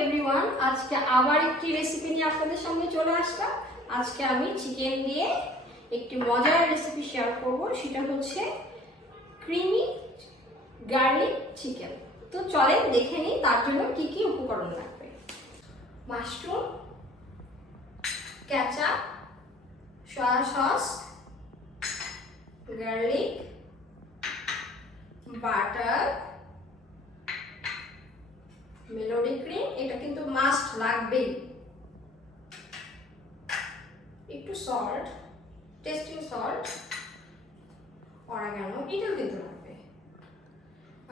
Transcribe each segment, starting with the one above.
Everyone, আজকে আবার একটি রেসিপি নিয়ে আপনাদের সামনে চলে আসলাম। আজকে আমি চিকেন দিয়ে একটি মজার রেসিপি শেয়ার করব, সেটা হচ্ছে ক্রিমি গার্লিক চিকেন। তো চলেন দেখে নিই তার জন্য কি কি উপকরণ লাগবে। Mushroom, ketchup, soya sauce, garlic, butter, melody cream, এটা কিন্তু মাস্ট লাগবেই, একটু সল্ট, টেস্টিং সল্ট, অরিগানো এটাও কিন্তু লাগবে,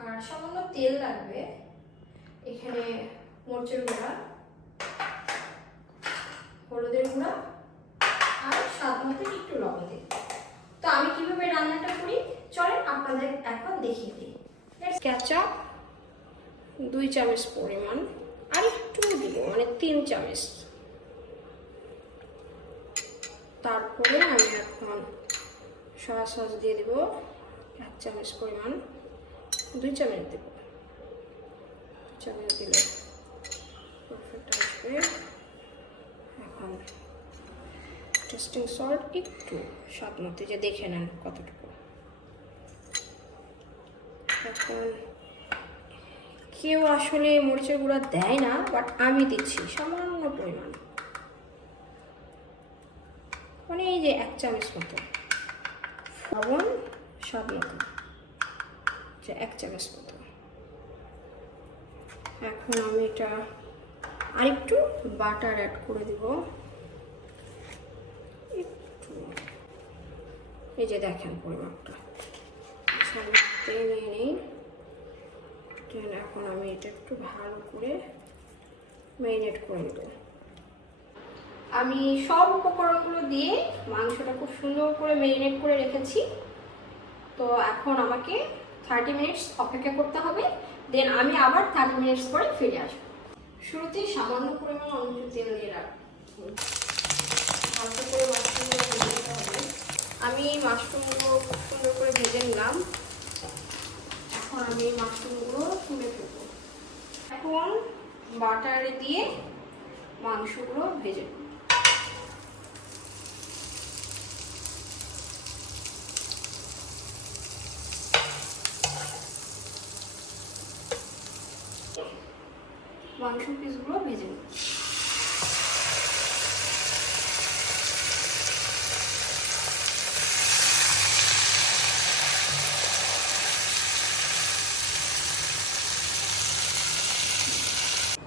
আর সামান্য তেল লাগবে, এখানে মরিচের গুঁড়া, হলুদের গুঁড়া আর স্বাদ মতো একটু লবণ দিই। তো আমি কিভাবে রান্নাটা করি চলেন আপনাদের এখন দেখিয়ে দিই। কেচাপ 2 চামচ পরিমাণ, আর একটু দিব, মানে 3 চামচ। তারপরে আমি এখন সয়া সস দিয়ে দেব 1 চামচ পরিমাণ, 2 চামচ দেব, 2 চামচ দিলে পারফেক্ট আসবে। এখন টেস্টিং সল্ট একটু স্বাদ মতো, যে দেখে নেন কতটুকু। এখন কেউ আসলে মরিচের গুঁড়া দেয় না, বাট আমি দিচ্ছি সামান্য পরিমাণ, মানে এই যে 1 চামচ মতো। লবণ স্বাদ মতো, যে 1 চামচ মতো। এখন আমি এটা আরেকটু বাটার অ্যাড করে দিব, একটু, এই যে দেখেন পরিমাপটা। তেল নিয়ে নেই। এখন আমি এটা একটু ভালো করে ম্যারিনেট করে নেব। আমি সব উপকরণগুলো দিয়ে মাংসটা খুব সুন্দর করে ম্যারিনেট করে রেখেছি। তো এখন আমাকে 30 মিনিটস অপেক্ষা করতে হবে, দেন আমি আবার 30 মিনিটস পরে ফিরে আসবো। শুরুতেই সামান্য পরিমাণ অন্য তেল দিয়ে রাখবো, ভালো করে মাশরুমগুলো ভেজে নিতে হবে। আমি মাশরুমগুলো খুব সুন্দর করে ভেজে নিলাম। এখন আমি মাশরুমগুলো তুলে ফেলবো। এখন বাটারে দিয়ে মাংসগুলো ভেজে নেব। মাংস পিসগুলো ভেজে নেব।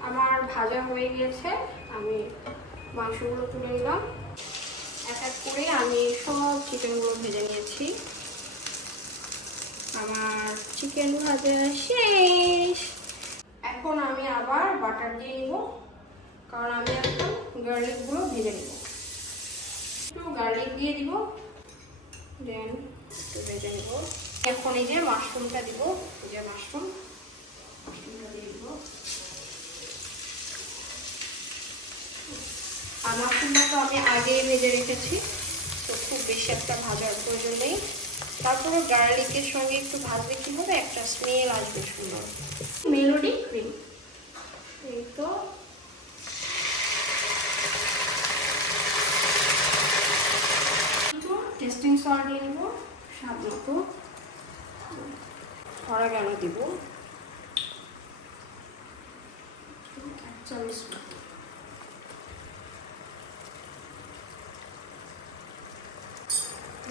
আমার ভাজা হয়ে গিয়েছে, আমি মাংসগুলো তুলে নিলাম। এক এক করে আমি সব চিকেনগুলো ভেজে নিয়েছি। আমার চিকেন ভাজা শেষ। এখন আমি আবার বাটার দিয়ে নিব, কারণ আমি এখন গার্লিকগুলো ভেজে নিব। একটু গার্লিক দিয়ে দিব, দেন একটু ভেজে নিব। এখন এই যে মাশরুমটা দিব, এই যে মাশরুমটা দিয়ে দিব। আর মাশরুমটা তো আমি আগেই ভেজে রেখেছি, তো খুব বেশি একটা ভাজার প্রয়োজন নেই। তারপরে গার্লিকের সঙ্গে একটু ভাজলে কি হবে, একটা স্মেল আসবে সুন্দর। মেলোডি ক্রিম, এই তো টেস্টিং সল্ট দিয়ে নেব স্বাদ মতো, অরিগানো দিব 1 চামচ মতো।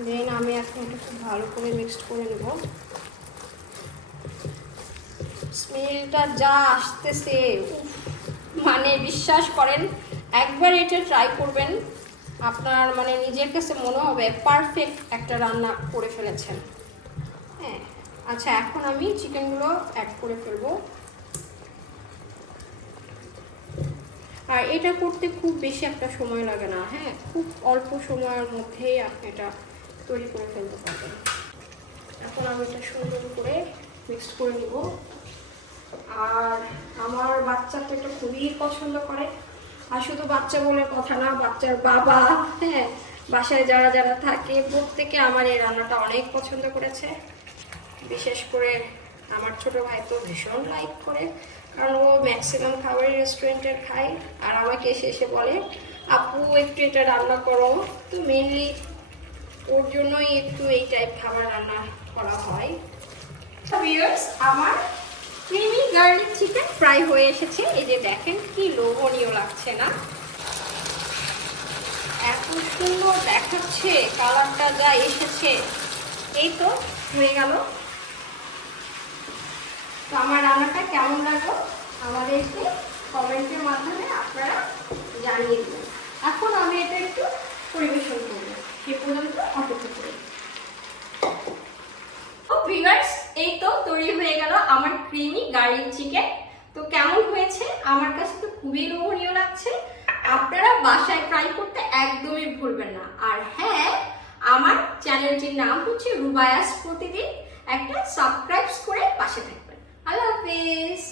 দেন আমি এখন এটা খুব ভালো করে মিক্সড করে নেব। স্মেলটা যা আসতেছে, মানে বিশ্বাস করেন, একবার এটা ট্রাই করবেন, আপনার মানে নিজের কাছে মনে হবে পারফেক্ট একটা রান্না করে ফেলেছেন। হ্যাঁ, আচ্ছা এখন আমি চিকেনগুলো অ্যাড করে ফেলবো। আর এটা করতে খুব বেশি একটা সময় লাগে না, হ্যাঁ, খুব অল্প সময়ের মধ্যেই আপনি এটা তৈরি করে ফেলতে পারবেন। এখন আমি এটা সুন্দর করে মিক্স করে নিব। আর আমার বাচ্চাটা এটা খুবই পছন্দ করে, আর শুধু বাচ্চা বলে কথা না, বাচ্চার বাবা, হ্যাঁ, বাসায় যারা যারা থাকে প্রত্যেকে আমার এই রান্নাটা অনেক পছন্দ করেছে। বিশেষ করে আমার ছোট ভাই তো ভীষণ লাইক করে, কারণ ও ম্যাক্সিমাম খাবারই রেস্টুরেন্টের খায়, আর আমাকে এসে এসে বলে আপু একটু এটা রান্না করো। তো মেনলি ওর জন্যই একটু এই টাইপ খাবার রান্না করা হয়। ভিউয়ার্স, আমার ক্রিমি গার্লিক চিকেন ফ্রাই হয়ে এসেছে। এই যে দেখেন কি লোভনীয় লাগছে না, এত সুন্দর দেখাচ্ছে, কালারটা যা এসেছে। এই তো হয়ে গেল। তো আমার রান্নাটা কেমন লাগলো আমাদেরকে কমেন্টের মাধ্যমে আপনারা জানিয়ে দেবেন। এখন আমি এটা একটু পরিবেশন করবো, সে পর্যন্ত অপেক্ষা করি। ভিউয়ার্স, এই তো তৈরি হয়ে গেল আমার ক্রিমি গার্লিক চিকেন। তো কেমন হয়েছে? আমার কাছে তো খুবই লোভনীয় লাগছে। আপনারা বাসায় ট্রাই করতে একদমই ভুলবেন না। আর হ্যাঁ, আমার চ্যানেলটির নাম হচ্ছে রুবায়াস প্রতিদিন। একটা সাবস্ক্রাইব করে পাশে থাকবেন। আল্লাহ হাফেজ।